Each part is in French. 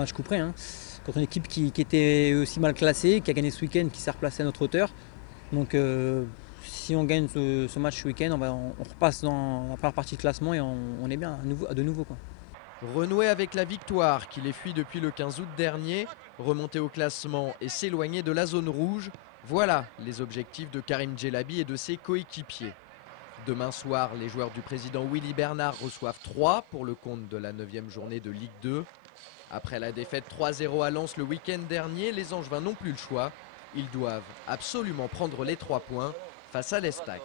match coup près, hein, contre une équipe qui était aussi mal classée, qui a gagné ce week-end, qui s'est replacée à notre hauteur. Donc si on gagne ce match ce week-end, on repasse dans la première partie de classement et on est bien de nouveau, quoi. Renouer avec la victoire qui les fuit depuis le 15 août dernier, remonter au classement et s'éloigner de la zone rouge, voilà les objectifs de Karim Djelabi et de ses coéquipiers. Demain soir, les joueurs du président Willy Bernard reçoivent 3 pour le compte de la 9e journée de Ligue 2. Après la défaite 3-0 à Lens le week-end dernier, les Angevins n'ont plus le choix. Ils doivent absolument prendre les 3 points face à l'Estac.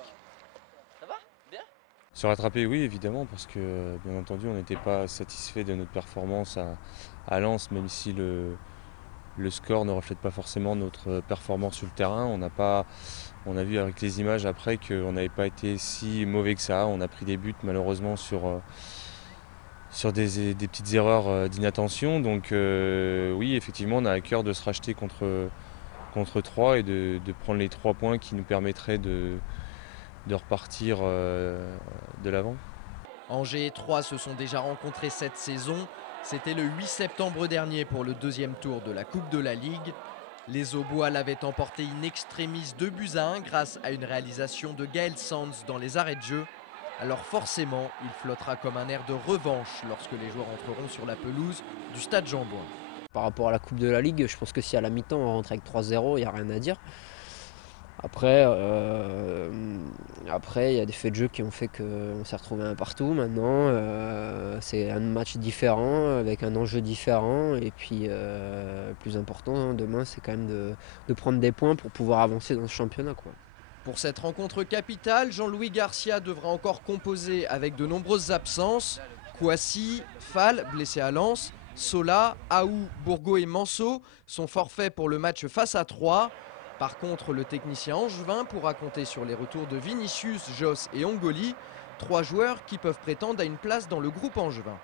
Se rattraper, oui, évidemment, parce que bien entendu, on n'était pas satisfait de notre performance à Lens, même si le score ne reflète pas forcément notre performance sur le terrain. On a vu avec les images après qu'on n'avait pas été si mauvais que ça. On a pris des buts malheureusement sur des petites erreurs d'inattention. Donc oui, effectivement, on a à cœur de se racheter contre 3 et de prendre les 3 points qui nous permettraient de repartir de l'avant. Angers et Troyes se sont déjà rencontrés cette saison. C'était le 8 septembre dernier pour le 2e tour de la Coupe de la Ligue. Les Aubois l'avaient emporté in extremis 2-1 grâce à une réalisation de Gaël Sands dans les arrêts de jeu. Alors forcément, il flottera comme un air de revanche lorsque les joueurs entreront sur la pelouse du stade Jean-Bouin. Par rapport à la Coupe de la Ligue, je pense que si à la mi-temps on rentre avec 3-0, il n'y a rien à dire. Après, il y a des faits de jeu qui ont fait qu'on s'est retrouvé un partout. Maintenant, c'est un match différent, avec un enjeu différent. Et puis, le plus important demain, c'est quand même de prendre des points pour pouvoir avancer dans ce championnat, quoi. Pour cette rencontre capitale, Jean-Louis Garcia devra encore composer avec de nombreuses absences. Kouassi, Fall, blessé à Lens, Sola, Aou, Bourgo et Manso sont forfaits pour le match face à Troyes. Par contre, le technicien angevin pourra compter sur les retours de Vinicius, Joss et Ongoli, 3 joueurs qui peuvent prétendre à une place dans le groupe angevin.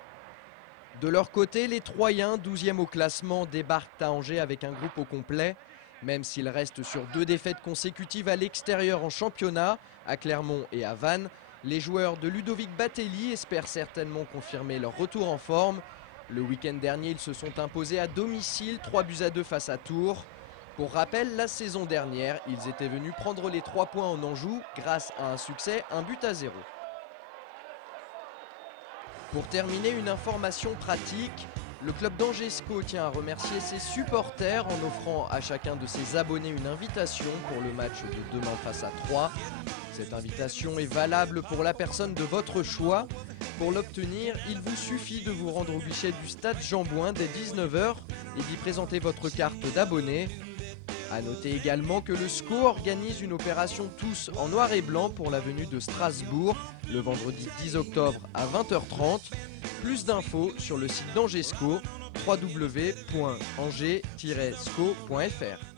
De leur côté, les Troyens, 12e au classement, débarquent à Angers avec un groupe au complet. Même s'ils restent sur 2 défaites consécutives à l'extérieur en championnat, à Clermont et à Vannes, les joueurs de Ludovic Batelli espèrent certainement confirmer leur retour en forme. Le week-end dernier, ils se sont imposés à domicile 3-2 face à Tours. Pour rappel, la saison dernière, ils étaient venus prendre les 3 points en Anjou grâce à un succès 1-0. Pour terminer, une information pratique. Le club d'Angesco tient à remercier ses supporters en offrant à chacun de ses abonnés une invitation pour le match de demain face à Troyes. Cette invitation est valable pour la personne de votre choix. Pour l'obtenir, il vous suffit de vous rendre au guichet du stade Jean-Bouin dès 19 h et d'y présenter votre carte d'abonné. A noter également que le SCO organise une opération tous en noir et blanc pour la venue de Strasbourg le vendredi 10 octobre à 20 h 30. Plus d'infos sur le site d'Angesco, www.angers-sco.fr.